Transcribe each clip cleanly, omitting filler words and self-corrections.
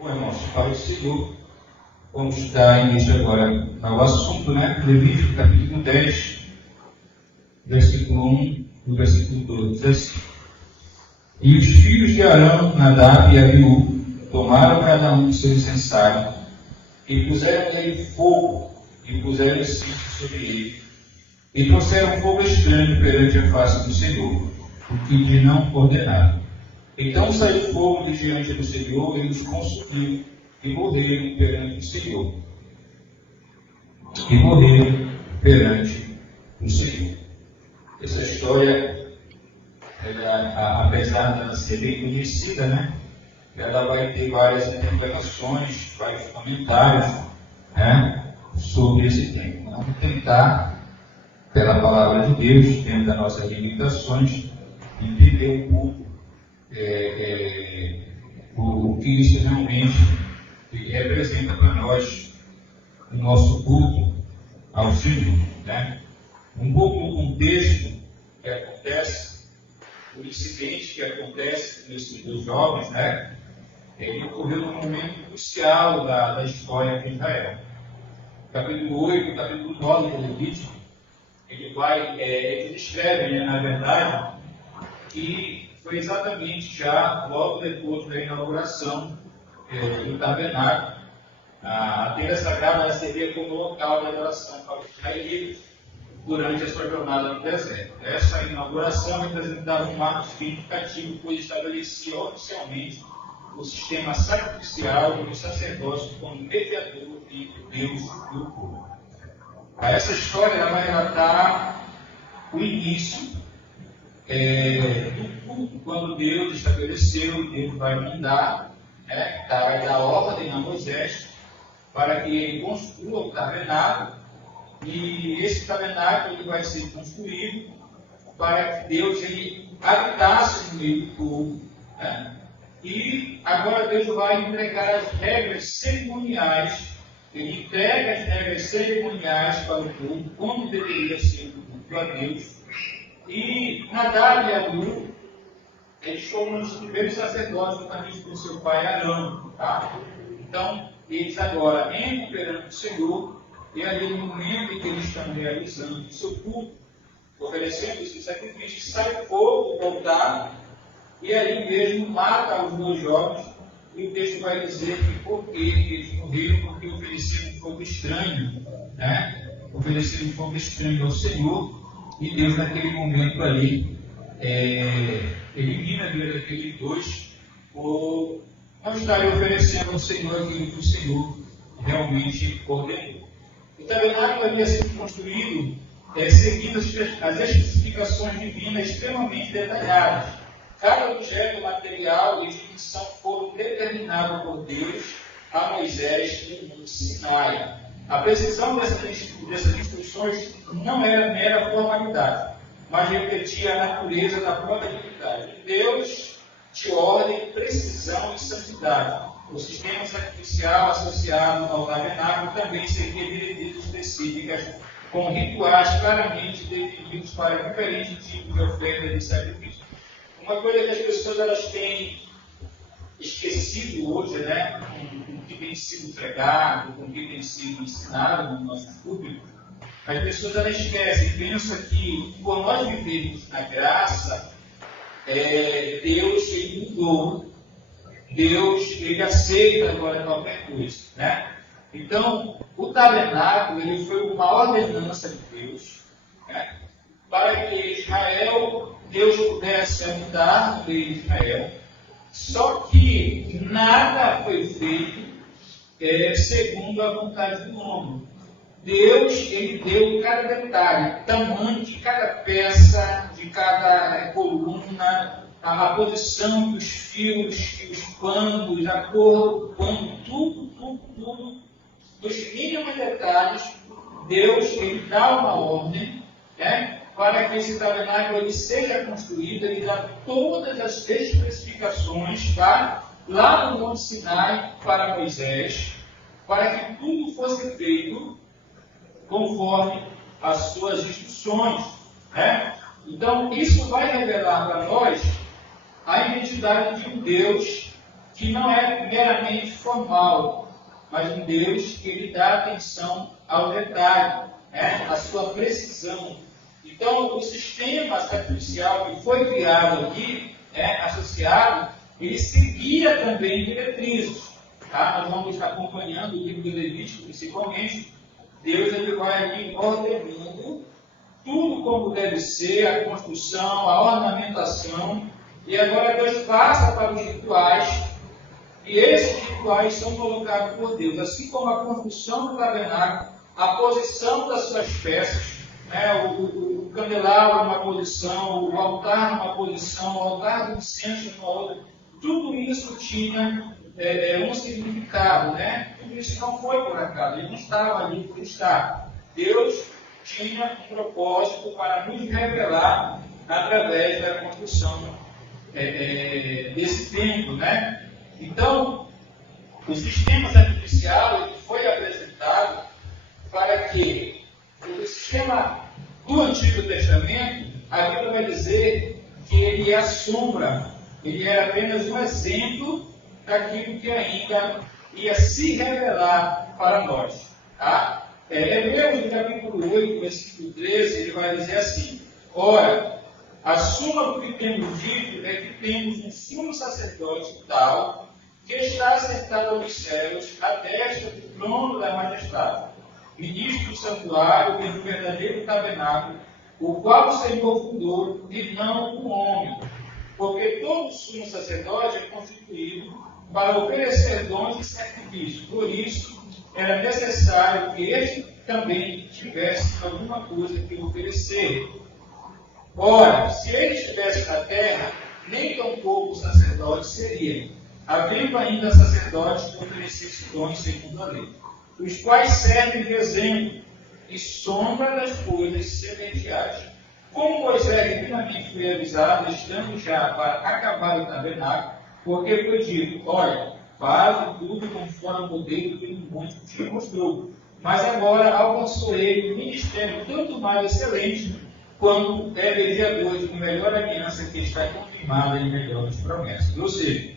Bom, irmãos, Pai do Senhor, vamos dar início agora ao assunto, Levítico, capítulo 10, versículo 1 e versículo 2. Diz assim: E os filhos de Arão, Nadab e Abiú, tomaram cada um seu incensário, e puseram nele fogo, e puseram incenso sobre ele, e trouxeram fogo estranho perante a face do Senhor, o que lhe não ordenaram. Então saiu fogo de diante do Senhor e os consumiu, e morreram perante o Senhor. Essa história, apesar de ela ser bem conhecida, ela vai ter várias interpretações, vários comentários sobre esse tema. Vamos tentar, pela palavra de Deus, dentro das nossas limitações, entender um pouco o que isso realmente representa para nós, o nosso culto ao Senhor. Um pouco no contexto que acontece, o incidente que acontece nesses dois jovens, ele ocorreu num momento crucial da história de Israel. Capítulo 8, capítulo 9 do Levítico, ele descreve, na verdade, que foi exatamente já logo depois da inauguração do tabernáculo. A tenda sagrada servia como local de adoração para os israelitas durante a sua jornada no deserto. Essa inauguração representava um marco significativo, pois estabelecia oficialmente o sistema sacrificial do sacerdócio como mediador entre Deus e o povo. Essa história vai relatar o início do culto, quando Deus estabeleceu, Deus vai mandar, dar ordem a Moisés para que ele construa o tabernáculo, e esse tabernáculo ele vai ser construído para que Deus habitasse no meio do povo. E agora Deus vai entregar as regras cerimoniais, ele entrega as regras cerimoniais para o povo, como deveria ser o culto a Deus. E Nadab e Abiú, eles foram os primeiros sacerdotes juntamente com seu pai Arão. Então, eles agora entram perante o Senhor, e ali no momento em que eles estão realizando o seu culto, oferecendo esse sacrifício, sai fogo do altar, e ali mesmo mata os dois jovens, e o texto vai dizer que porque eles morreram, porque ofereceram um fogo estranho, ofereceram um fogo estranho ao Senhor. E Deus, naquele momento ali, elimina daqueles dois, por não estarem oferecendo ao Senhor aquilo que o Senhor realmente ordenou. O tabernáculo havia sido construído seguindo as especificações divinas extremamente detalhadas. Cada objeto material e dimensão foram determinados por Deus a Moisés no Monte Sinai. A precisão dessas instruções não era mera formalidade, mas refletia a natureza da própria divindade. Deus de ordem, precisão e santidade. O sistema sacrificial associado ao tabernáculo também seguia diretrizes específicas, com rituais claramente definidos para diferentes tipos de oferta de sacrifício. Uma coisa que as pessoas têm esquecido hoje, com o que tem sido pregado, com o que tem sido ensinado no nosso público, as pessoas esquecem, pensam que por nós vivermos na graça, Deus mudou, Deus aceita agora qualquer coisa. Então, o tabernáculo ele foi uma ordenança de Deus, para que Israel, Deus pudesse habitar no meio de Israel. Só que nada foi feito segundo a vontade do homem. Deus, ele deu cada detalhe, tamanho de cada peça, de cada coluna, a posição dos fios, os panos, a cor do pano, tudo, dos mínimos detalhes. Deus, ele dá uma ordem, para que esse tabernáculo ele seja construído, ele dá todas as especificações, lá no Monte Sinai para Moisés, para que tudo fosse feito conforme as suas instruções. Então, isso vai revelar para nós a identidade de um Deus que não é meramente formal, mas um Deus que ele dá atenção ao detalhe, né? À sua precisão. Então, o sistema sacrificial que foi criado aqui, associado, ele seguia também diretrizes. Tá? Nós vamos estar acompanhando o livro do Levítico, principalmente. Deus ele vai ali ordenando tudo como deve ser, a construção, a ornamentação. E agora Deus passa para os rituais. E esses rituais são colocados por Deus, assim como a construção do tabernáculo, a posição das suas peças, o candelabro numa posição, o altar numa posição, o altar do incenso numa outra. Tudo isso tinha um significado, Tudo isso não foi por acaso, ele não estava ali por estar. Deus tinha um propósito para nos revelar através da construção desse templo, Então, o sistema sacrificial foi apresentado para que o sistema do Antigo Testamento, a Bíblia vai dizer que ele é a sombra, ele é apenas um exemplo daquilo que ainda ia se revelar para nós. Tá? Hebreus, no capítulo 8, versículo 13, ele vai dizer assim: ora, a suma do que temos dito é que temos um sumo sacerdote tal, que está assentado nos céus, à destra do trono da majestade, ministro do santuário e do verdadeiro tabernáculo, o qual o Senhor fundou, e não o homem. Porque todo sumo sacerdote é constituído para oferecer dons e sacrifícios. Por isso, era necessário que este também tivesse alguma coisa que oferecer. Ora, se ele estivesse na terra, nem tão pouco sacerdote seria, havendo ainda sacerdotes que oferecessem dons segundo a lei, os quais servem de exemplo e sombra das coisas celestiais. Como Moisés divinamente foi avisado, estando já para acabar o tabernáculo, porque foi dito: olha, faz tudo conforme o modelo que o monte te mostrou. Mas agora alcançou ele um ministério tanto mais excelente, quanto é mediador de uma melhor aliança que está confirmada em melhores promessas. Ou seja,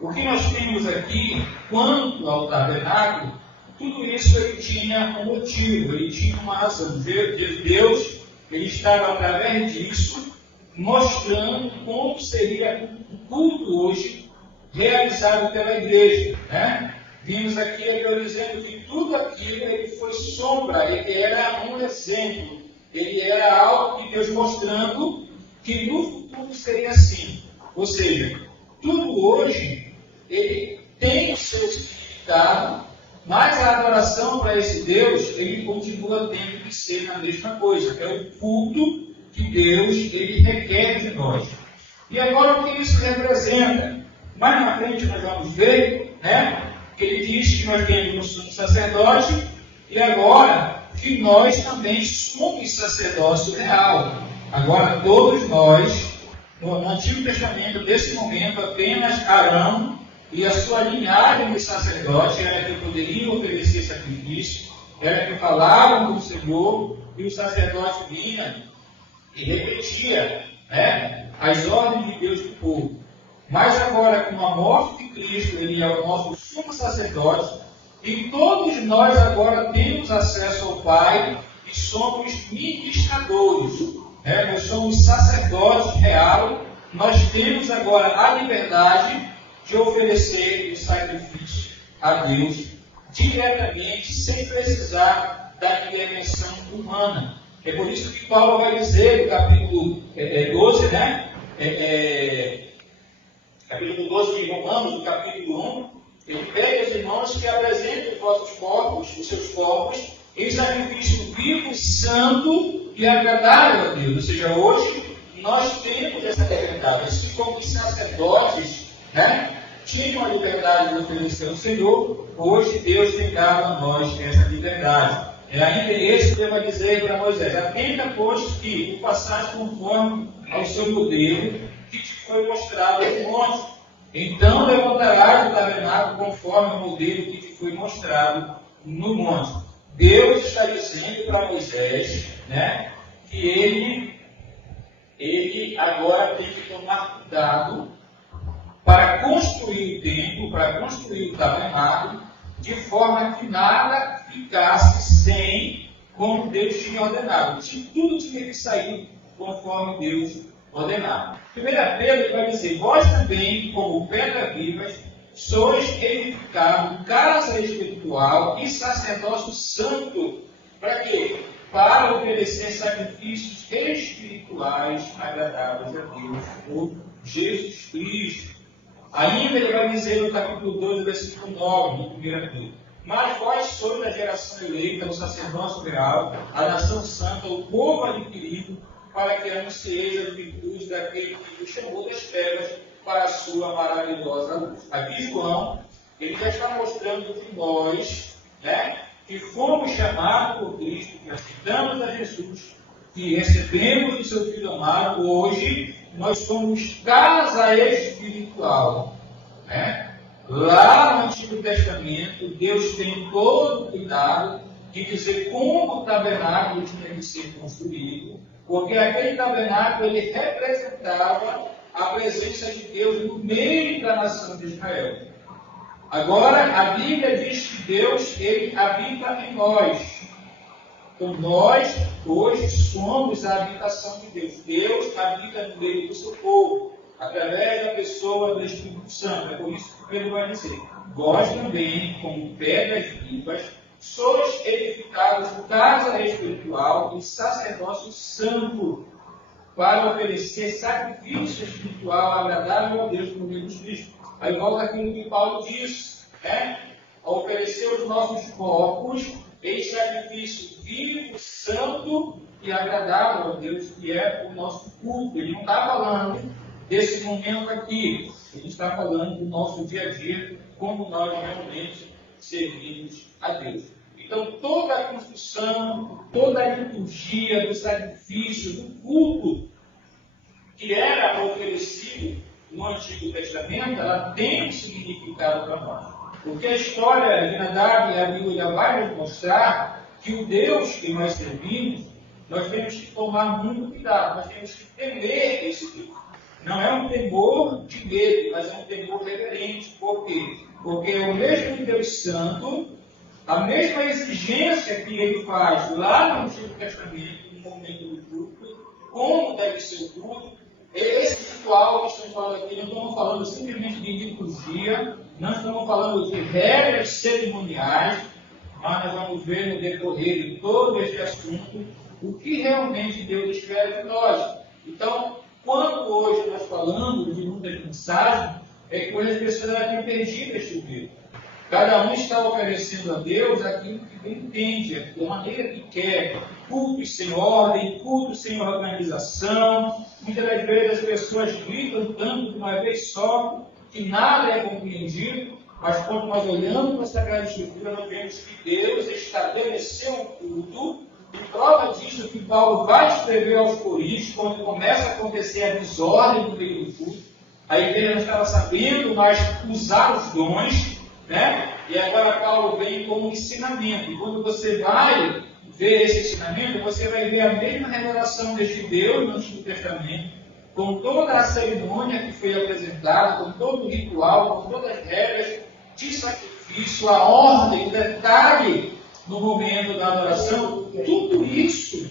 o que nós temos aqui, quanto ao tabernáculo, tudo isso ele tinha um motivo, ele tinha uma razão. Deus, ele estava através disso, mostrando como seria o culto hoje realizado pela igreja. Vimos aqui ele dizendo que tudo aquilo ele foi sombra, ele era um exemplo, ele era algo que Deus mostrando que no futuro seria assim. Ou seja, tudo hoje ele tem o seu significado, mas a adoração para esse Deus, ele continua tendo que ser a mesma coisa, que é o culto que Deus ele requer de nós. E agora o que isso representa? Mais na frente nós vamos ver, que ele diz que nós temos um sumo sacerdote, e agora que nós também somos sacerdócio real. Agora todos nós, no Antigo Testamento, nesse momento, apenas Arão e a sua linhagem de sacerdote era que poderiam oferecer sacrifício, era que falavam com o Senhor, e o sacerdote vinha e repetia as ordens de Deus do povo. Mas agora, com a morte de Cristo, ele é o nosso sumo sacerdote, e todos nós agora temos acesso ao Pai e somos ministradores. Nós somos sacerdotes real, nós temos agora a liberdade de oferecer o sacrifício a Deus diretamente, sem precisar da intervenção humana. É por isso que Paulo vai dizer no capítulo 12, capítulo 12 de Romanos, no capítulo 1, ele pede aos irmãos que apresentem os vossos corpos, os seus corpos, em sacrifício vivo, santo e agradável a Deus. Ou seja, hoje nós temos essa liberdade. Assim como os sacerdotes tinham a liberdade de oferecer ao Senhor, hoje Deus tem dado a nós essa liberdade. Ainda esse Deus vai dizer para Moisés: atenta, pois, que o passaste conforme ao seu modelo que te foi mostrado no monte. Então levantarás o tabernáculo conforme o modelo que te foi mostrado no monte. Deus está dizendo para Moisés que ele agora tem que tomar cuidado para construir o templo, para construir o tabernáculo, de forma que nada ficasse sem como Deus tinha ordenado. Tudo tinha que sair conforme Deus ordenava. 1 Pedro vai dizer: vós também, como pedras vivas, sois edificado casa espiritual e sacerdócio santo. Para quê? Para oferecer sacrifícios espirituais agradáveis a Deus por Jesus Cristo. Ainda ele vai dizer no capítulo 2, versículo 9, no 1 Pedro: mas vós sois a geração eleita, o sacerdócio real, a nação santa, o povo adquirido, para que anuncieis as virtudes daquele que vos chamou das trevas para a sua maravilhosa luz. Aqui João, ele já está mostrando que nós, que fomos chamados por Cristo, que aceitamos a Jesus, que recebemos o seu Filho amado, hoje nós somos casa espiritual. Lá no Antigo Testamento, Deus tem todo o cuidado de dizer como o tabernáculo tinha que ser construído, porque aquele tabernáculo ele representava a presença de Deus no meio da nação de Israel. Agora, a Bíblia diz que Deus ele habita em nós. Então, nós hoje somos a habitação de Deus. Deus habita no meio do seu povo, através da pessoa do Espírito Santo. É por isso que Pedro vai dizer: vós também, como pedras vivas, sois edificados casa espiritual e sacerdócio santo, para oferecer sacrifício espiritual agradável a Deus por meio de Cristo. Aí volta aquilo que Paulo diz, a oferecer os nossos corpos em sacrifício vivo, santo e agradável a Deus, que é o nosso culto. Ele não está falando desse momento aqui, ele está falando do nosso dia a dia, como nós realmente servimos a Deus. Então, toda a construção, toda a liturgia do sacrifício, do culto que era oferecido no Antigo Testamento, ela tem um significado para nós. Porque a história de Nadab e Abiú já vai nos mostrar que o Deus que nós servimos, nós temos que tomar muito cuidado, nós temos que temer esse Deus. Não é um temor de medo, mas é um temor reverente. Por quê? Porque é o mesmo Deus Santo, a mesma exigência que ele faz lá no Antigo Testamento, no momento do culto, como deve ser o culto. Esse ritual que estamos falando aqui, não estamos falando simplesmente de liturgia, não estamos falando de regras cerimoniais, mas nós vamos ver no decorrer de todo este assunto o que realmente Deus espera de nós. Então, quando hoje nós falamos de muitas mensagens, é que hoje as pessoas têm perdido este Deus. Cada um está oferecendo a Deus aquilo que bem entende, da maneira que quer. Cultos sem ordem, cultos sem organização. Muitas das vezes as pessoas gritam tanto de uma vez só que nada é compreendido, mas quando nós olhamos para a Sagrada Escritura, nós vemos que Deus estabeleceu um culto, e prova disso que Paulo vai escrever aos Coríntios, quando começa a acontecer a desordem no meio do culto. A igreja não estava sabendo mais usar os dons, e agora Paulo vem com um ensinamento. E quando você vai ver esse ensinamento, você vai ver a mesma revelação deste Deus no Antigo Testamento, com toda a cerimônia que foi apresentada, com todo o ritual, com todas as regras de sacrifício, a ordem, o detalhe no momento da adoração. Tudo isso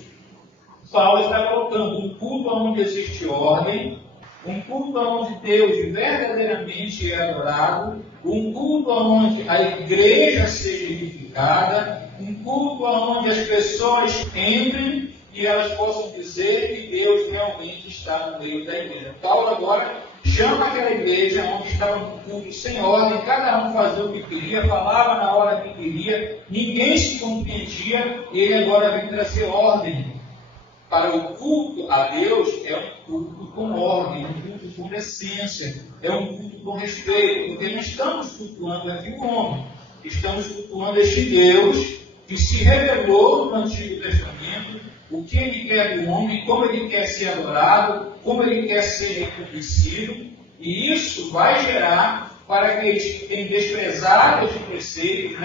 Paulo está colocando um culto onde existe ordem, um culto onde Deus verdadeiramente é adorado, um culto onde a igreja seja edificada, um culto onde as pessoas entrem e elas possam dizer que Deus realmente está no meio da igreja. Paulo agora chama aquela igreja onde estava um culto sem ordem, cada um fazia o que queria, falava na hora que queria, ninguém se compreendia, e ele agora vem trazer ordem. Para o culto a Deus é um culto com ordem, um culto com decência, é um culto com respeito, porque não estamos cultuando aqui o homem, estamos cultuando este Deus que se revelou no Antigo Testamento, o que ele quer do homem, como ele quer ser adorado, como ele quer ser reconhecido, e isso vai gerar para aqueles que têm desprezado este preceito,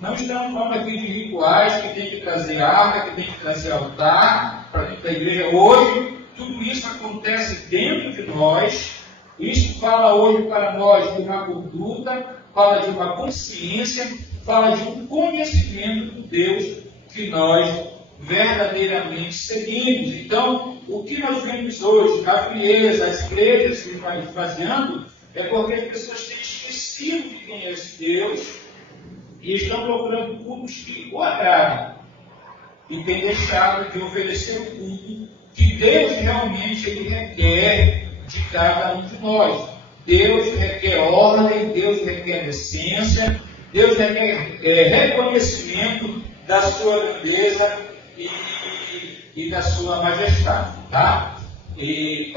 Não estamos falando aqui de rituais que tem que trazer arca, que tem que trazer altar para dentro da igreja. Hoje, tudo isso acontece dentro de nós, Isso fala hoje para nós de uma conduta, fala de uma consciência, fala de um conhecimento do Deus que nós verdadeiramente seguimos. Então, o que nós vemos hoje, a frieza, as igrejas se esvaziando, é porque as pessoas têm esquecido de quem é esse Deus e estão procurando cultos que o agradem. E têm deixado de oferecer o culto que Deus realmente ele requer de cada um de nós. Deus requer ordem, Deus requer decência, Deus requer reconhecimento da sua grandeza e da sua majestade. Tá? E,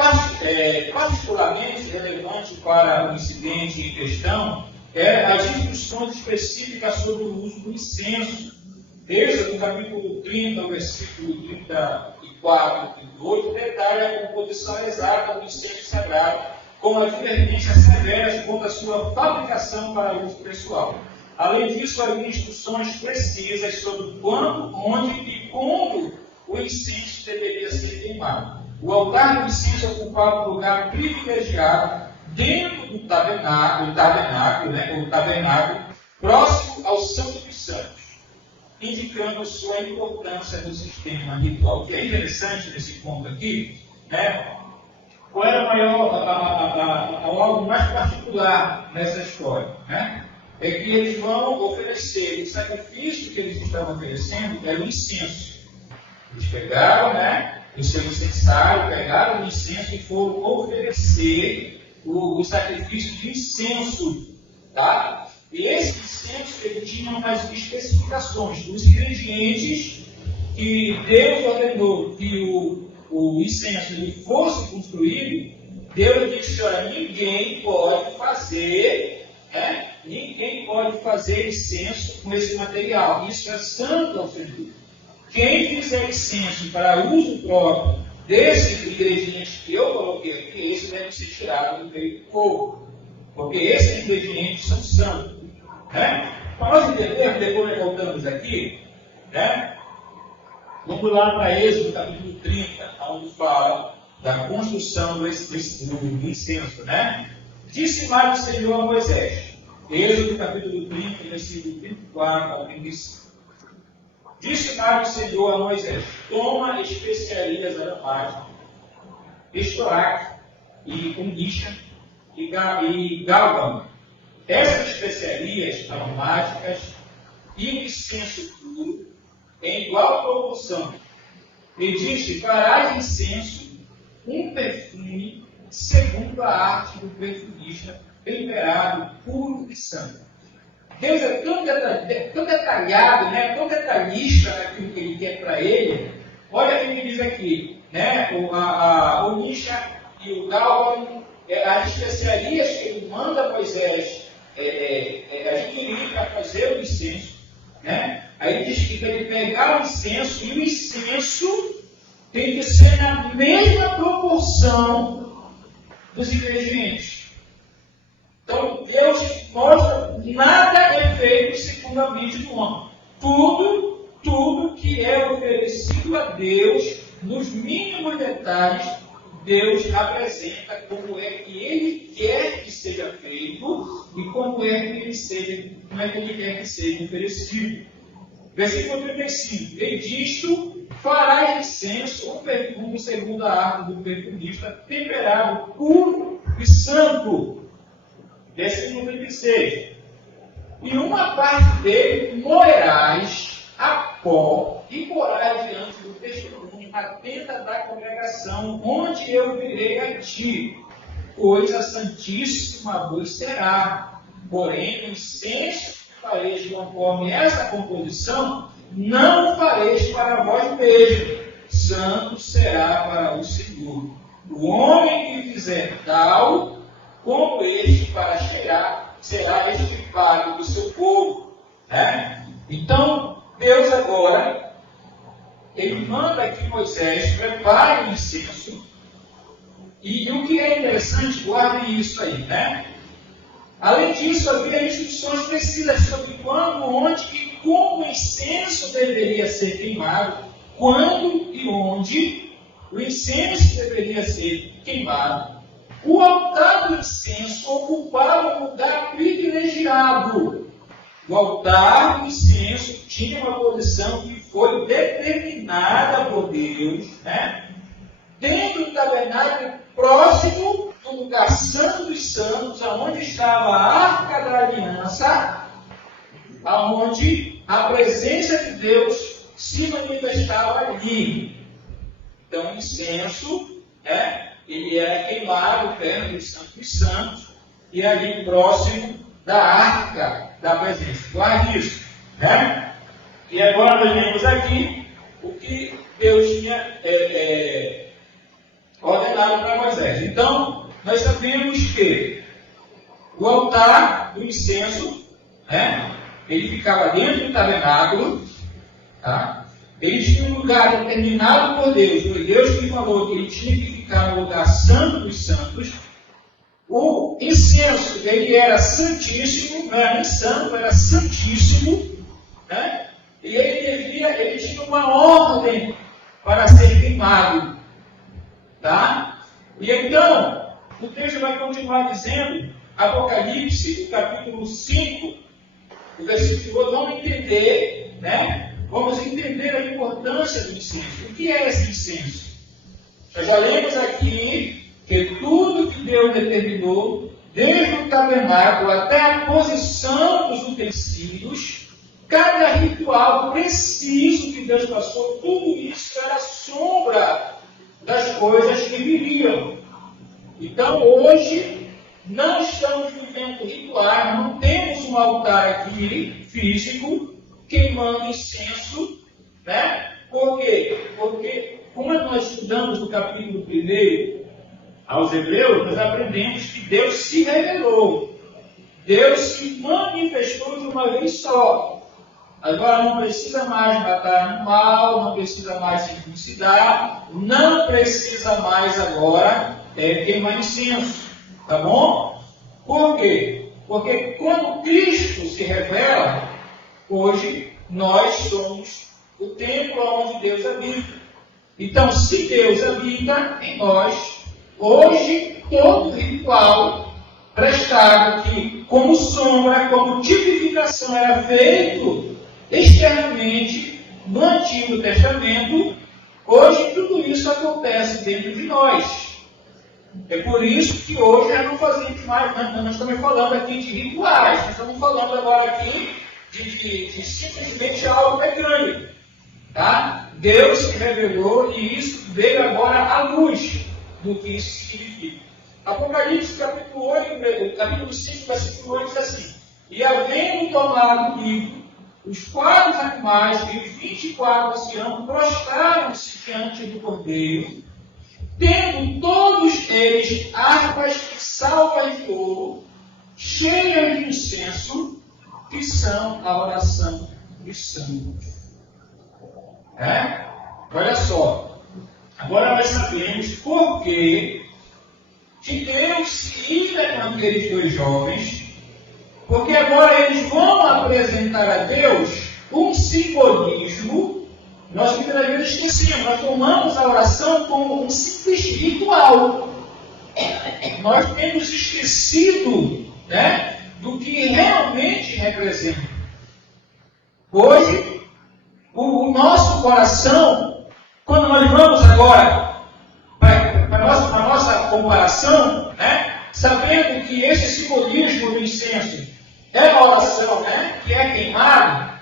particularmente relevante para o incidente em questão é as instruções específicas sobre o uso do incenso. Desde o capítulo 30, versículo 34 e 38, detalha a composição exata do incenso sagrado, com advertências severas quanto à sua fabricação para uso pessoal. Além disso, havia instruções precisas sobre quando, onde e como o incenso deveria ser queimado. O altar do incenso ocupava um lugar privilegiado dentro do tabernáculo, próximo ao Santo dos Santos, indicando sua importância no sistema ritual. O que é interessante nesse ponto aqui, né? Qual era algo mais particular nessa história, né? É que eles vão oferecer, o sacrifício que eles estavam oferecendo era o incenso. Eles pegaram, né, o seu incensário, pegaram o incenso e foram oferecer o sacrifício de incenso, tá? E esse incenso ele tinha umas especificações dos ingredientes que Deus ordenou que o incenso ele fosse construído. Deus disse: olha, ninguém pode fazer, né? Ninguém pode fazer incenso com esse material. Isso é santo ao Senhor. Quem fizer incenso para uso próprio desses ingredientes que eu coloquei aqui, esse deve ser tirado do meio do fogo, porque esses ingredientes são santos. Né? Para nós entendermos, depois nós voltamos aqui, né? Vamos lá para Êxodo capítulo 30, onde fala da construção do incenso. Né? Disse mais o Senhor a Moisés, Êxodo capítulo 30, versículo 24 ao 25. Disse mais o Senhor a Moisés: toma especiarias aromáticas, estoraque e onixa e gálbano. Essas especiarias aromáticas e o incenso puro em igual proporção. E disse: farás incenso, um perfume, segundo a arte do perfumista, temperado, puro e santo. Deus é tão detalhado, né, tão detalhista naquilo que Ele quer para ele. Olha o que ele diz aqui, né, o onixa e o gálbano, as especiarias que Ele manda Moisés adquirir para fazer o incenso, né? Aí diz que ele pegar o incenso, e o incenso tem que ser na mesma proporção dos ingredientes. Então, Deus mostra nada é feito segundo a mente do homem. Tudo que é oferecido a Deus, nos mínimos detalhes, Deus apresenta como é que Ele quer que seja feito e como é que Ele quer que seja oferecido. Versículo 35. E disto farás incenso, um perfume segundo a arte do perfumista, temperado, puro e santo. Versículo 36. E uma parte dele moerás a pó e porás diante do testemunho, à tenda da congregação, onde eu virei a ti. Coisa santíssima vos será. Porém, o incenso que fareis conforme essa composição, não fareis para vós mesmos. Santo será para o Senhor. O homem que fizer tal, como este para cheirar, será extirpado do seu povo. Né? Então, Deus agora, Ele manda que Moisés prepare o incenso. E o que é interessante, guardem isso aí, né? Além disso, havia instruções precisas sobre quando, onde e como o incenso deveria ser queimado, quando e onde o incenso deveria ser queimado, O altar do incenso ocupava um lugar privilegiado. O altar do incenso tinha uma posição que foi determinada por Deus, né? Dentro do tabernáculo, próximo do lugar santo dos santos, aonde estava a arca da aliança, aonde a presença de Deus se manifestava ali. Então, o incenso, ele é queimado perto do Santo dos Santos e ali próximo da arca da presença. Guarde isso, né? E agora nós vemos aqui o que Deus tinha ordenado para Moisés. Então, nós sabemos que o altar do incenso, ele ficava dentro do tabernáculo, tá? Ele tinha um lugar determinado por Deus. Foi Deus que falou que ele tinha que ficar no lugar santo dos santos. O incenso, ele era santíssimo, não era nem santo, era santíssimo, né? E ele tinha uma ordem para ser queimado, tá? E então, o texto vai continuar dizendo, Apocalipse, capítulo 5, o versículo 1, vamos entender, né? Vamos entender a importância do incenso. O que é esse incenso? Nós já lemos aqui que tudo que Deus determinou, desde o tabernáculo até a posição dos utensílios, cada ritual preciso que Deus passou, tudo isso era sombra das coisas que viriam. Então, hoje, não estamos vivendo rituais, não temos um altar aqui físico, queimando incenso, né? Por quê? Porque, como nós estudamos no capítulo 1 aos Hebreus, nós aprendemos que Deus se revelou. Deus se manifestou de uma vez só. Agora não precisa mais matar animal, não precisa mais circuncidar, não precisa mais agora queimar incenso. Tá bom? Por quê? Porque quando Cristo se revela, hoje nós somos o templo onde Deus habita. Então, se Deus habita em nós, hoje todo ritual prestado que, como sombra, como tipificação, era feito externamente no Antigo Testamento, hoje tudo isso acontece dentro de nós. É por isso que hoje nós não fazemos mais, nós estamos falando aqui de rituais, nós estamos falando agora aqui de simplesmente algo mecânico. Tá? Deus se revelou e isso veio agora à luz do que isso significa. Apocalipse capítulo 5, versículo 8 diz assim: E havendo tomado o livro, os 4 animais e os 24 anciãos prostraram-se diante do Cordeiro, tendo todos eles harpas e salvas de ouro, cheias de incenso, que são a oração dos santos. Olha só, agora nós sabemos por que Deus se ira com aqueles 2 jovens, porque agora eles vão apresentar a Deus um simbolismo. Nós muitas vezes esquecemos, nós tomamos a oração como um simples ritual. Nós temos esquecido, né, do que realmente representa. Hoje, o nosso coração, quando nós vamos agora para a nossa comparação, né, sabendo que esse simbolismo do incenso é uma oração, né, que é queimado,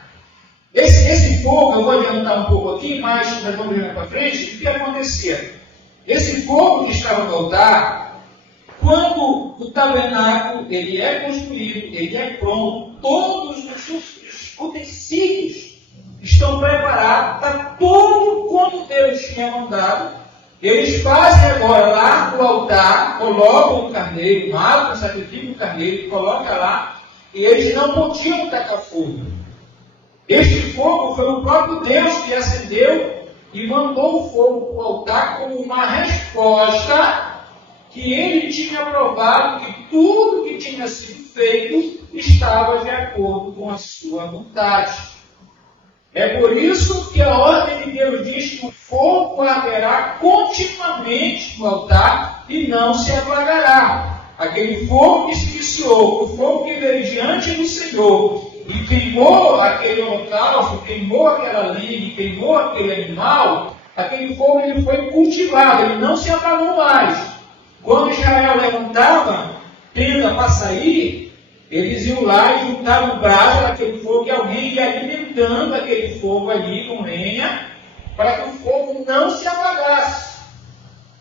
esse fogo, eu vou adiantar um pouco aqui, mas nós vamos ver para frente, o que acontecia? Esse fogo que estava no altar, quando o tabernáculo ele é construído, ele é pronto, todos os utensílios estão preparados para tudo quanto Deus tinha mandado. Eles fazem agora lá no altar, colocam o carneiro, matam o sacrifício do carneiro, colocam lá, e eles não podiam tacar fogo. Este fogo foi o próprio Deus que acendeu e mandou o fogo para o altar como uma resposta que ele tinha provado que tudo que tinha sido feito estava de acordo com a sua vontade. É por isso que a ordem de Deus diz que o fogo arderá continuamente no altar e não se apagará. Aquele fogo que se iniciou, o fogo que veio diante do Senhor e queimou aquele holocausto, queimou aquela linha, queimou aquele animal, aquele fogo ele foi cultivado, ele não se apagou mais. Quando Israel levantava tenda para sair, eles iam lá e juntavam o braço daquele fogo e alguém ia alimentando aquele fogo ali com lenha para que o fogo não se apagasse.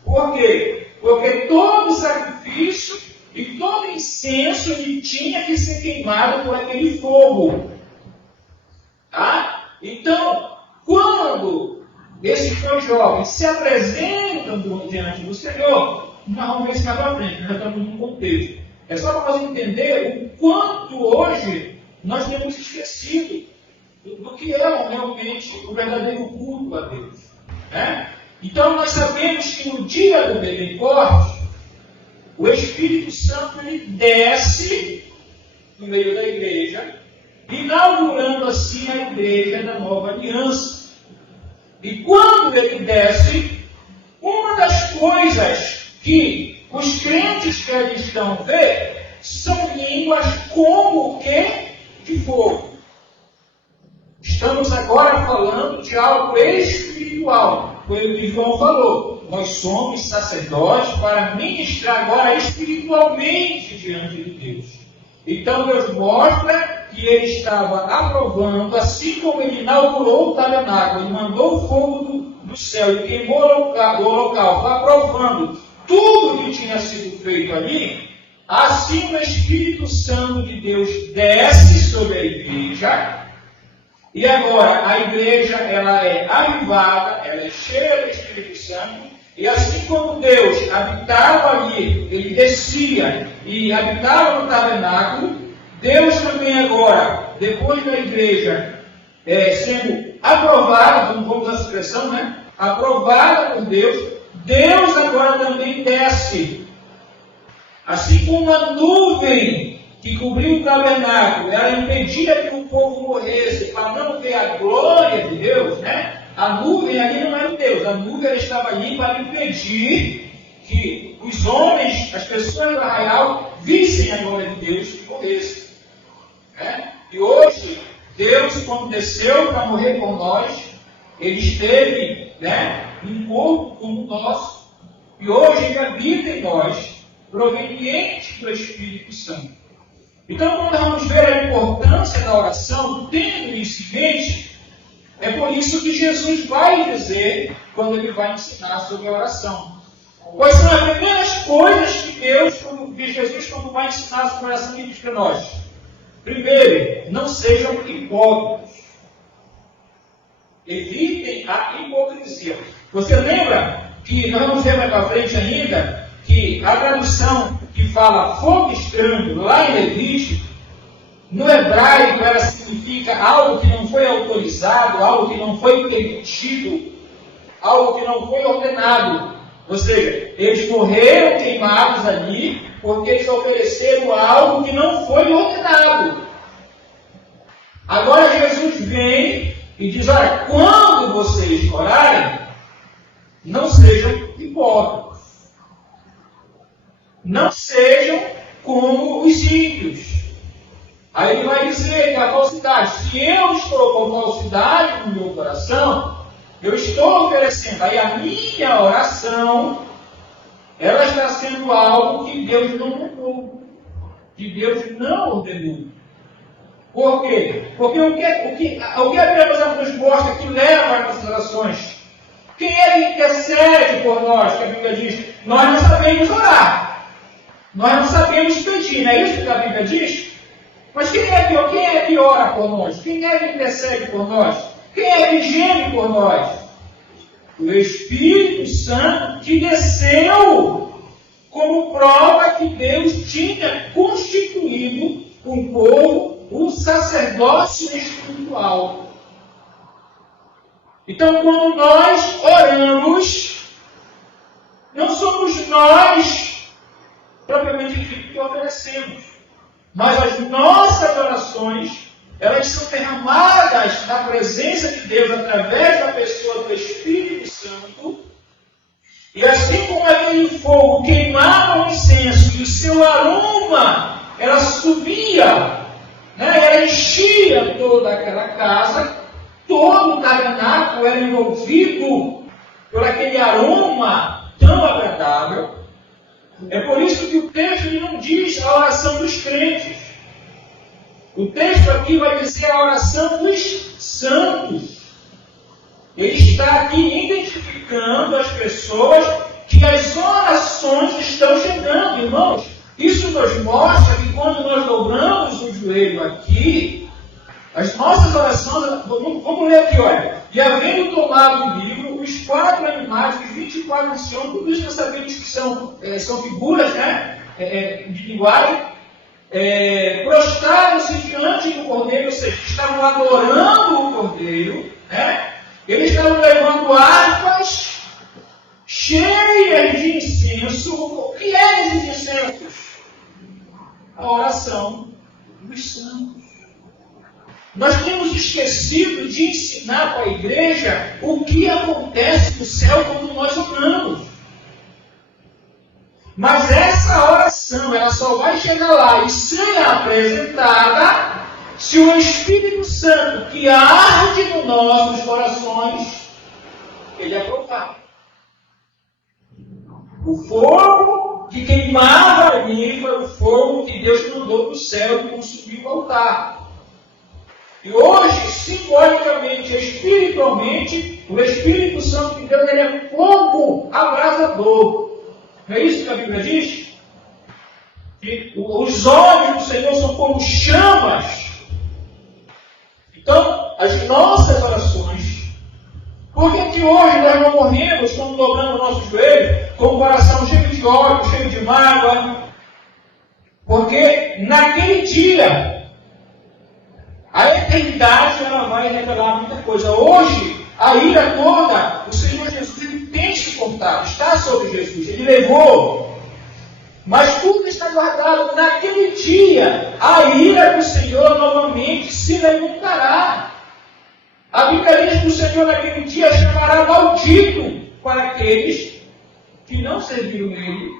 Por quê? Porque todo sacrifício e todo incenso ele tinha que ser queimado por aquele fogo. Tá? Então, quando esses dois jovens se apresentam diante do Senhor, nós vamos ver isso mais para frente, nós já estamos num contexto. É só para nós entender o quanto hoje nós temos esquecido do que é realmente o verdadeiro culto a Deus. Né? Então nós sabemos que no dia do Pentecostes, o Espírito Santo ele desce no meio da igreja, inaugurando assim a igreja da nova aliança. E quando ele desce, uma das coisas que os crentes cristãos vê são línguas como o que? De fogo. Estamos agora falando de algo espiritual. Foi o que João falou. Nós somos sacerdotes para ministrar agora espiritualmente diante de Deus. Então Deus mostra que ele estava aprovando, assim como ele inaugurou o tabernáculo, ele mandou o fogo do céu e queimou o local, aprovando tudo que tinha sido feito ali, assim o Espírito Santo de Deus desce sobre a igreja, e agora a igreja ela é avivada, ela é cheia do Espírito Santo, e assim como Deus habitava ali, ele descia e habitava no tabernáculo, Deus também agora, depois da igreja sendo aprovada, vamos usar essa expressão, né? Aprovada por Deus, Deus agora também desce. Assim como a nuvem que cobriu o tabernáculo, ela impedia que o povo morresse para não ver a glória de Deus, né? A nuvem ali não era Deus, a nuvem ela estava ali para impedir que os homens, as pessoas do arraial, vissem a glória de Deus e morressem. Né? E hoje, Deus, quando desceu para morrer por nós, ele esteve, né, um corpo como o nosso, e hoje ele habita em nós, proveniente do Espírito Santo. Então, quando vamos ver a importância da oração, tendo isso em mente, é por isso que Jesus vai dizer, quando ele vai ensinar sobre a oração. Quais são as primeiras coisas que Jesus, quando vai ensinar sobre a oração, diz para nós? Primeiro, não sejam hipócritas. Evitem a hipocrisia. Você lembra que nós vamos ver mais para frente ainda que a tradução que fala fogo estranho lá em Levítico, no hebraico ela significa algo que não foi autorizado, algo que não foi permitido, algo que não foi ordenado. Ou seja, eles morreram queimados ali porque eles ofereceram algo que não foi ordenado. Agora Jesus vem e diz, olha, quando vocês orarem, não sejam hipócritas. Não sejam como os ímpios. Aí ele vai dizer que a falsidade, se eu estou com falsidade no meu coração, eu estou oferecendo, aí a minha oração, ela está sendo algo que Deus não ordenou, que Deus não ordenou. Por quê? Porque o que a Bíblia nos mostra que leva às nossas orações? Quem é que intercede por nós? Que a Bíblia diz, nós não sabemos orar. Nós não sabemos pedir, não é isso que a Bíblia diz? Mas quem é que ora por nós? Quem é que intercede por nós? Quem é que geme por nós? O Espírito Santo que desceu como prova que Deus tinha constituído um povo, um sacerdócio espiritual. Então, quando nós oramos, não somos nós propriamente dito que oferecemos, mas as nossas orações elas são derramadas na presença de Deus através da pessoa do Espírito Santo. E assim como aquele fogo queimava o incenso e o seu aroma, ela subia, ela enchia toda aquela casa, todo o tabernáculo era envolvido por aquele aroma tão agradável. É por isso que o texto não diz a oração dos crentes. O texto aqui vai dizer a oração dos santos. Ele está aqui identificando as pessoas que as orações estão chegando, irmãos. Isso nos mostra que quando nós dobramos o joelho aqui, as nossas orações, vamos ler aqui, olha. E havendo tomado o livro, os 4 animais, os 24 anciãos, tudo isso nós sabemos que são figuras, de linguagem, prostraram-se diante do Cordeiro, ou seja, estavam adorando o Cordeiro, eles estavam levando harpas cheias de incenso. O que é esses incensos? A oração dos santos. Nós temos esquecido de ensinar para a igreja o que acontece no céu quando nós oramos. Mas essa oração, ela só vai chegar lá e ser apresentada se o Espírito Santo, que arde no nossos corações, ele aprovar. O fogo que queimava ali foi o fogo que Deus mandou do céu e consumiu o altar. E hoje, simbolicamente, espiritualmente, o Espírito Santo de Deus, ele é fogo abrasador. Não é isso que a Bíblia diz? Que os olhos do Senhor são como chamas. Então, as nossas orações, por que hoje nós não morremos quando dobramos o nosso joelho, com o coração cheio de ódio, cheio de mágoa? Porque naquele dia, a eternidade ela vai revelar muita coisa. Hoje, a ira toda, o Senhor Jesus ele tem suportado, está sobre Jesus, ele levou. Mas tudo está guardado. Naquele dia, a ira do Senhor novamente se levantará. A Bíblia diz que o Senhor naquele dia chamará maldito para aqueles que não serviram Ele,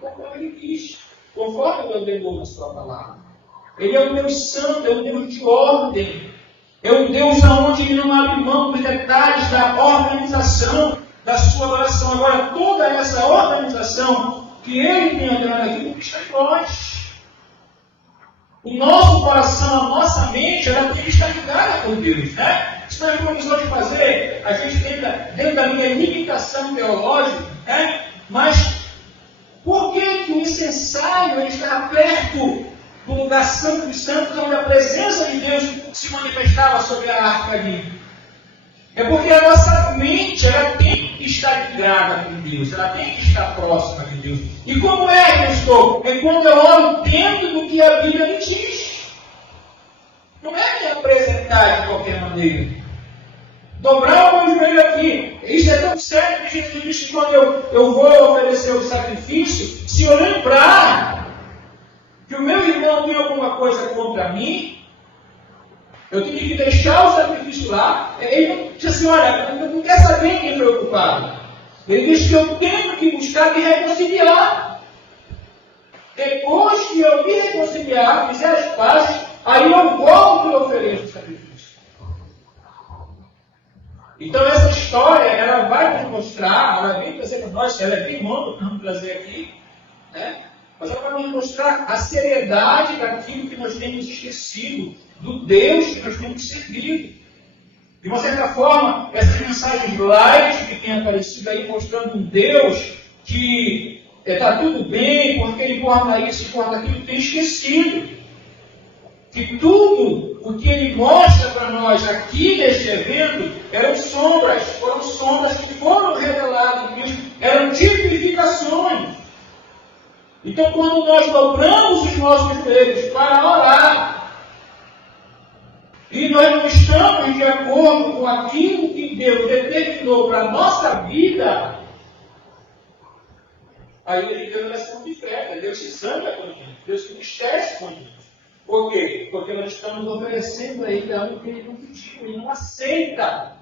conforme Ele diz, conforme Ele ordenou na sua palavra. Ele é um Deus santo, é um Deus de ordem. É um Deus onde Ele não abre mão dos detalhes da organização da sua oração. Agora, toda essa organização que Ele tem ordenado aqui, está em nós. O nosso coração, a nossa mente, ela tem que estar ligada com Deus. Isso nós vamos hoje fazer, a gente dentro da minha limitação teológica, mas por que o incensário está perto do lugar santo dos santos, onde a presença de Deus se manifestava sobre a arca ali? É porque a nossa mente ela tem que estar ligada com Deus, ela tem que estar próxima de Deus. E como é que eu estou? É quando eu oro dentro do que a Bíblia me diz. Não é me apresentar de qualquer maneira. Dobrar o meu joelho aqui. Isso é tão sério que Jesus disse que quando eu vou oferecer o sacrifício, se eu lembrar que o meu irmão tem alguma coisa contra mim, eu tenho que deixar o sacrifício lá. Ele não diz assim, olha, não quer saber quem foi o culpado. Ele diz que eu tenho que buscar me reconciliar. Depois que eu me reconciliar, fizer as pazes, aí eu volto e ofereço o sacrifício. Então essa história, ela vai nos mostrar, ela vem trazer para nós, ela é bem longa para nos trazer aqui, mas ela vai nos mostrar a seriedade daquilo que nós temos esquecido, do Deus que nós temos servido. De uma certa forma, essas mensagens light que têm aparecido aí, mostrando um Deus que está tudo bem, porque Ele guarda isso e guarda aquilo, tem esquecido que tudo o que Ele mostra para nós aqui neste evento foram sombras que foram reveladas em Cristo, eram tipificações. Então, quando nós dobramos os nossos joelhos para orar, e nós não estamos de acordo com aquilo que Deus determinou para a nossa vida, aí Ele deu essa concreta, Deus se sangra com a gente, Deus se entristece com a gente. Por quê? Porque nós estamos oferecendo a Ele algo que Ele não pediu, Ele não aceita.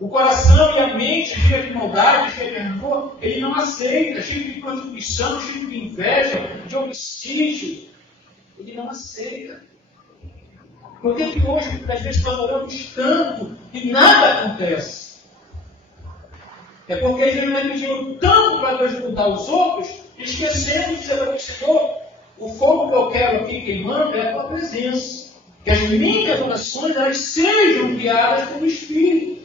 O coração e a mente cheio de maldade, cheio de rancor, Ele não aceita, cheio de contribuição, cheio de inveja, de homicídio. Ele não aceita. Por que hoje, às vezes, nós oramos tanto e nada acontece? É porque a gente não pediu tanto para Deus mudar os outros, esquecendo de dizer para o Senhor, o fogo que eu quero aqui queimando é a tua presença. Que as minhas orações elas sejam guiadas pelo Espírito.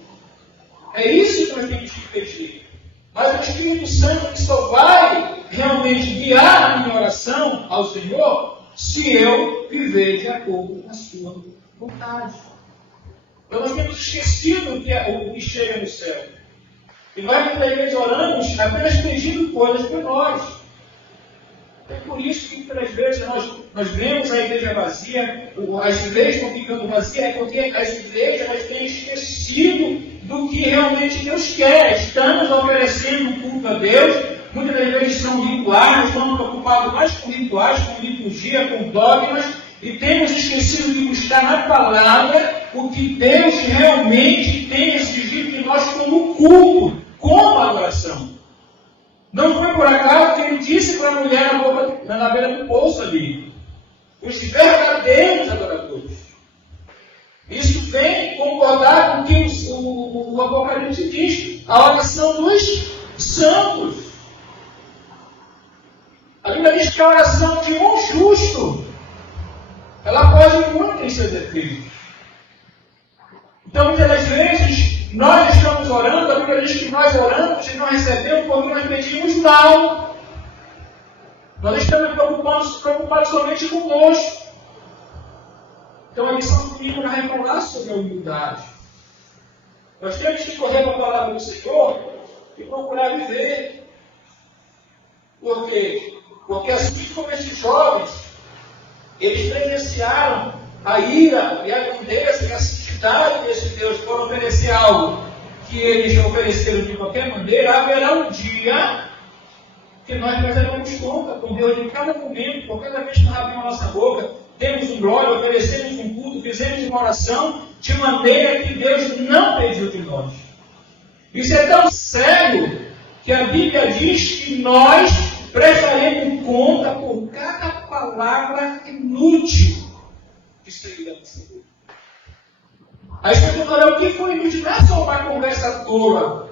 É isso que nós temos que pedir. Mas o Espírito Santo só vai realmente guiar a minha oração ao Senhor se eu viver de acordo com a sua vontade. Então nós temos esquecido o que chega no céu. E nós muitas vezes oramos apenas pedindo coisas para nós. É por isso que muitas vezes nós vemos a igreja vazia, as igrejas estão ficando vazias, é porque as igrejas elas têm esquecido do que realmente Deus quer. Estamos oferecendo um culto a Deus, muitas das vezes são rituais, estamos preocupados mais com rituais, com liturgia, com dogmas, e temos esquecido de buscar na palavra o que Deus realmente tem exigido de nós como culto, como adoração. Não foi por acaso que ele disse para a mulher na beira do poço ali, os verdadeiros adoradores. Isso vem concordar com o que o Apocalipse diz, a oração dos santos. A Bíblia diz que a oração de um justo, ela pode muito em seus efeitos. Então, muitas das vezes, nós estamos orando, a Bíblia diz que nós oramos e não recebemos porque nós pedimos mal. Nós estamos preocupados somente conosco. Então, a lição comigo vai falar sobre a humildade. Nós temos que correr para a palavra do Senhor e procurar viver. Por quê? Porque assim como esses jovens, eles presenciaram a ira e a grandeza e a santidade desse Deus por oferecer algo que eles ofereceram de qualquer maneira, haverá um dia que nós daremos conta com Deus em cada momento, por cada vez que nós abrimos a nossa boca, temos um glória, oferecemos um culto, fizemos uma oração, de maneira que Deus não pediu de nós. Isso é tão sério que a Bíblia diz que nós prestaremos conta por cada palavra inútil que sair da nossa boca. Aí você vai falar, o que foi inútil? Não é só uma conversa à toa.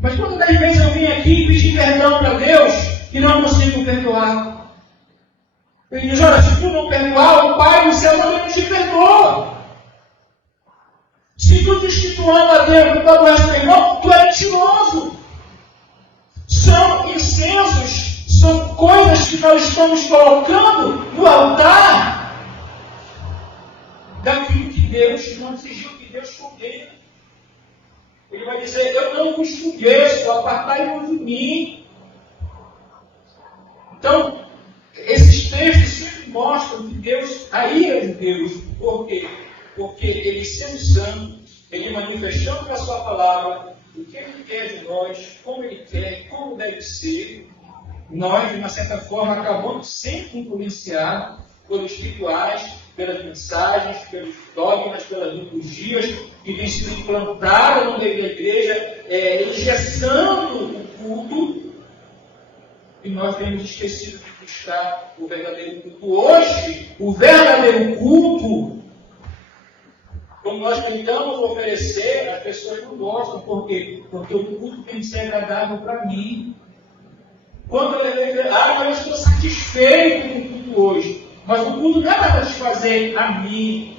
Mas quantas vezes eu vim aqui e pedi perdão para Deus e não consigo perdoar? Ele diz, olha, se tu não perdoar, o Pai do céu também não te perdoa. Se tu diz que tu ama a Deus e tu adoras teu irmão, tu é mentiroso. São incensos, são coisas que nós estamos colocando no altar daquilo que Deus não exigiu, que Deus condena. Ele vai dizer, eu não vos conheço, apartai-vos de mim. Então, esses textos sempre mostram que Deus, a ira de Deus, por quê? Porque Ele, sendo santo, Ele manifestando com a sua palavra o que Ele quer de nós, como Ele quer, como deve ser, nós, de uma certa forma, acabamos sempre influenciados pelos rituais, pelas mensagens, pelos dogmas, pelas liturgias que têm sido implantadas no meio da igreja, engessando o culto, e nós temos esquecido de buscar o verdadeiro culto. Hoje, o verdadeiro culto, como nós tentamos oferecer, as pessoas não gostam. Por quê? Porque o culto tem que ser agradável para mim. Quando eu estou satisfeito com o culto hoje, mas o culto não é para satisfazer a mim.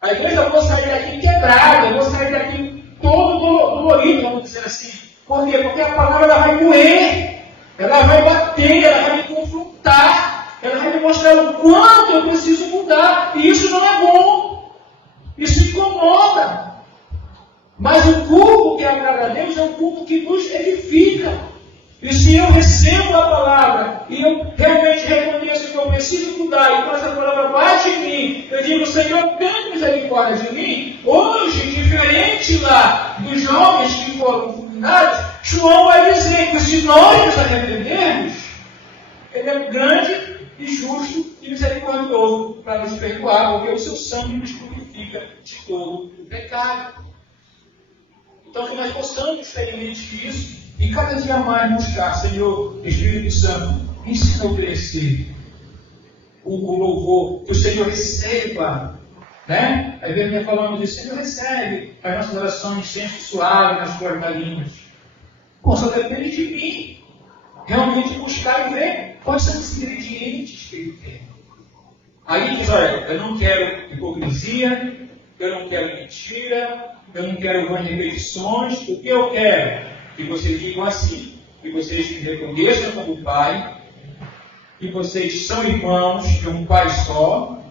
A igreja, eu vou sair daqui quebrada, eu vou sair daqui todo dolorido, vamos dizer assim. Por quê? Porque a palavra ela vai moer, ela vai bater, ela vai me confrontar, ela vai me mostrar o quanto eu preciso mudar. E isso não é bom. Isso incomoda. Mas o culto que agrada a Deus é um culto que nos edifica. E se eu recebo a palavra e eu realmente reconheço que eu preciso mudar e quando essa palavra bate em mim, eu digo, Senhor, tem misericórdia de mim. Hoje, diferente lá dos jovens que foram fulminados, João vai dizer que se nós nos arrependermos, Ele é grande e justo e e misericordioso para nos perdoar, porque o seu sangue nos purifica de todo o pecado. Então, que nós possamos ter em mente isso e cada dia mais buscar, Senhor, Espírito Santo, ensina a crescer o louvor, que o Senhor receba, né? Aí vem falando disso, Senhor, recebe as nossas orações, incenso suave nas tuas galinhas. Pô, só depende de mim. Realmente buscar e ver quais são os ingredientes que Ele quer. Aí diz, olha, eu não quero hipocrisia, eu não quero mentira, eu não quero vãs repetições. O que eu quero? Que vocês digam assim, que vocês me reconheçam como Pai, que vocês são irmãos de um Pai só,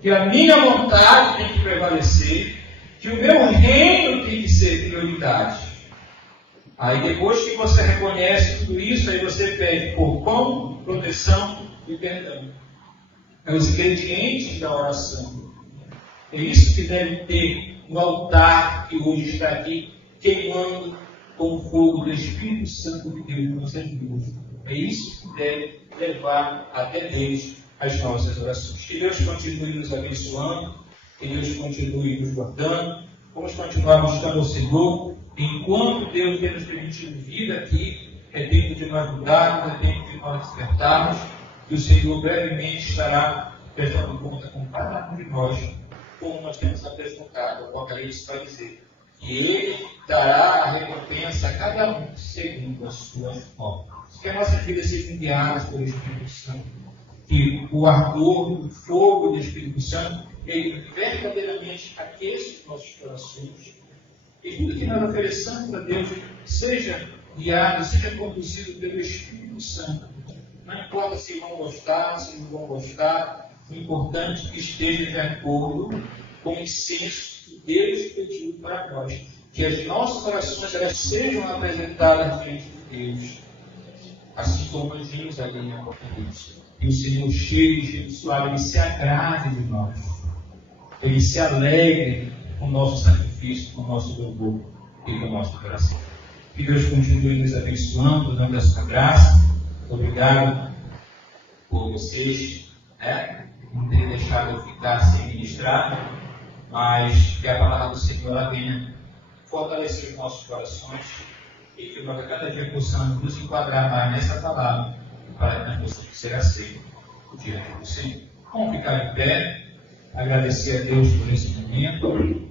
que a minha vontade tem que prevalecer, que o meu reino tem que ser prioridade. Aí depois que você reconhece tudo isso, aí você pede por pão, proteção e perdão. É os ingredientes da oração. É isso que deve ter no altar que hoje está aqui, queimando com o fogo do Espírito Santo de Deus em nossas vidas. É isso que deve levar até Deus as nossas orações. Que Deus continue nos abençoando, que Deus continue nos guardando. Vamos continuar buscando o Senhor. Enquanto Deus tem nos permitido vida aqui, é tempo de nós mudarmos, é tempo de nós despertarmos, que o Senhor brevemente estará prestando conta com cada um de nós, como nós temos apresentado. O Apocalipse vai dizer que Ele dará a recompensa a cada um segundo as suas obras. Que as nossas vidas sejam guiadas pelo Espírito Santo, que o ardor, o fogo do Espírito Santo, ele verdadeiramente aqueça os nossos corações. E tudo que nós ofereçamos a Deus seja guiado, seja conduzido pelo Espírito Santo. Não importa se vão gostar, se não vão gostar, o importante é que esteja de acordo com o incenso que Deus pediu para nós. Que as nossas orações elas sejam apresentadas diante de Deus, assim como nós vimos ali em Apocalipse. E o Senhor cheio de jeito suave, Ele se agrade de nós. Ele se alegre com o nosso sacrifício, com o nosso louvor e com o nosso coração. Que Deus continue nos abençoando, dando a sua graça. Obrigado por vocês, não ter deixado eu ficar sem ministrar, mas que a palavra do Senhor venha fortalecer os nossos corações e que nós cada dia possamos nos enquadrar mais nessa palavra para que nós possamos ser aceitos diante do Senhor. Vamos ficar de pé, agradecer a Deus por esse momento.